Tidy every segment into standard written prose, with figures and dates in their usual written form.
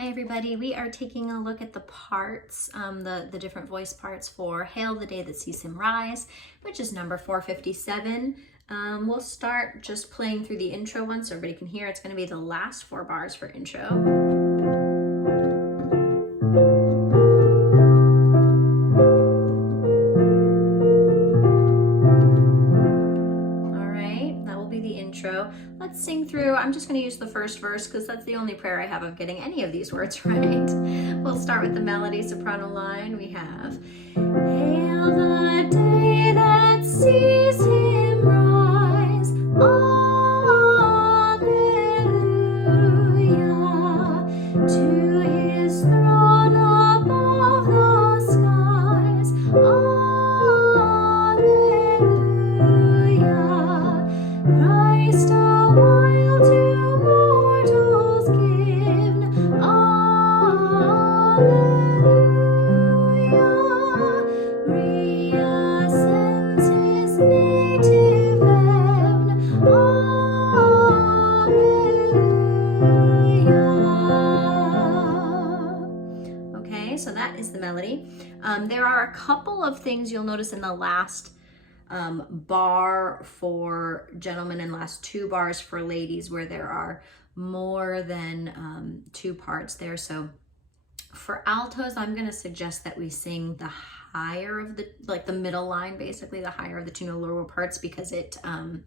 Hi everybody, we are taking a look at the parts, the different voice parts for Hail the Day That Sees Him Rise, which is number 457. We'll start just playing through the intro one so everybody can hear. It's going to be the last 4 bars for intro. Let's sing through. I'm just going to use the first verse because that's the only prayer I have of getting any of these words right. We'll start with the melody soprano line. We have Hail the day that sees him rise. Alleluia. To his throne above the skies. Alleluia. Christ while to mortals given, Alleluia, reascends his native heaven, Alleluia. Okay, so that is the melody. There are a couple of things you'll notice in the last bar for gentlemen and last 2 bars for ladies where there are more than 2 parts there. So for altos, I'm going to suggest that we sing the higher of the, like the middle line, basically the higher of the 2 lower parts, because it kind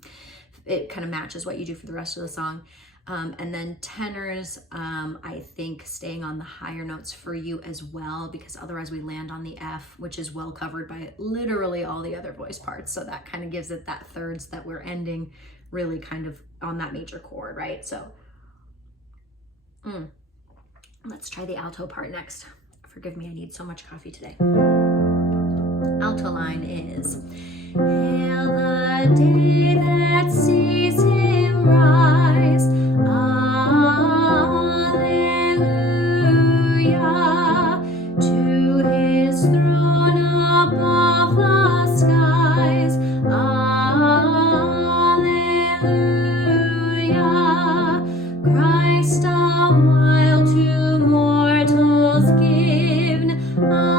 of matches what you do for the rest of the song. And then tenors, I think staying on the higher notes for you as well, because otherwise we land on the F, which is well covered by literally all the other voice parts. So that kind of gives it that thirds that we're ending really kind of on that major chord, right? So let's try the alto part next. Forgive me, I need so much coffee today. Alto line is Hail the day that sees him rise. Alleluia, to his throne above the skies. Alleluia, Christ awhile to mortals given. Alleluia,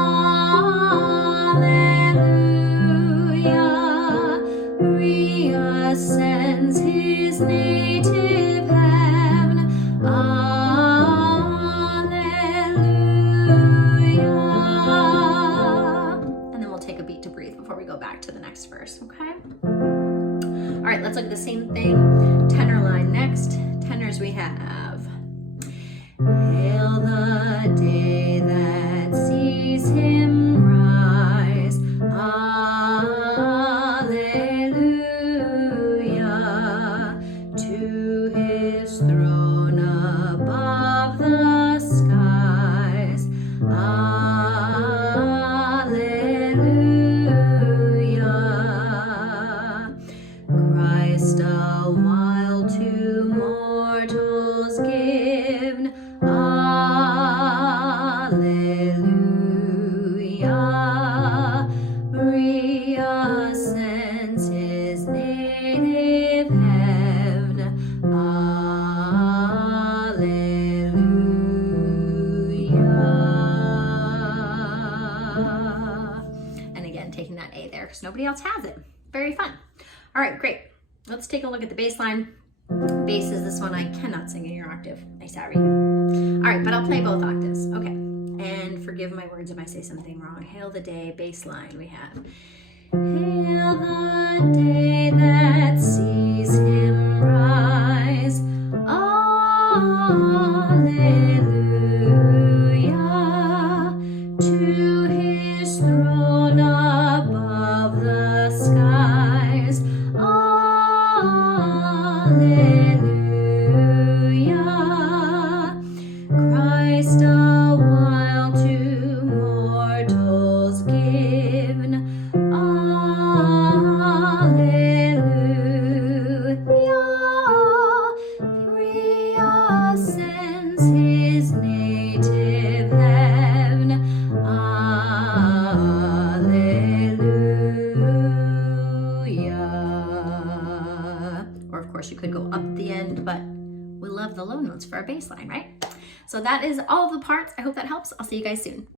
reascends his native heaven. Alleluia. And then we'll take a beat to breathe before we go back to the next verse, okay? All right, let's look at the same thing. Tenor line next. Tenors we have Hail the day that sees him rise. Alleluia, to his throne above the skies. Alleluia, Christ awhile to mortals given. Alleluia, reascends his native heaven. Alleluia. And again, taking that A there because nobody else has it. Very fun. All right, great. Let's take a look at the bass line. Bass is this one I cannot sing in your octave. I'm sorry. All right, but I'll play both octaves. Okay. And forgive my words if I say something wrong. Hail the day, bass line we have. Hail the day that sees him rise. Alleluia, to his throne above the skies. Alleluia, Christ awhile to mortals given. Alleluia, reascends his native heaven. Alleluia. Or of course you could go up at the end, but we love the low notes for our bass line, right? So that is all of the parts. I hope that helps. I'll see you guys soon.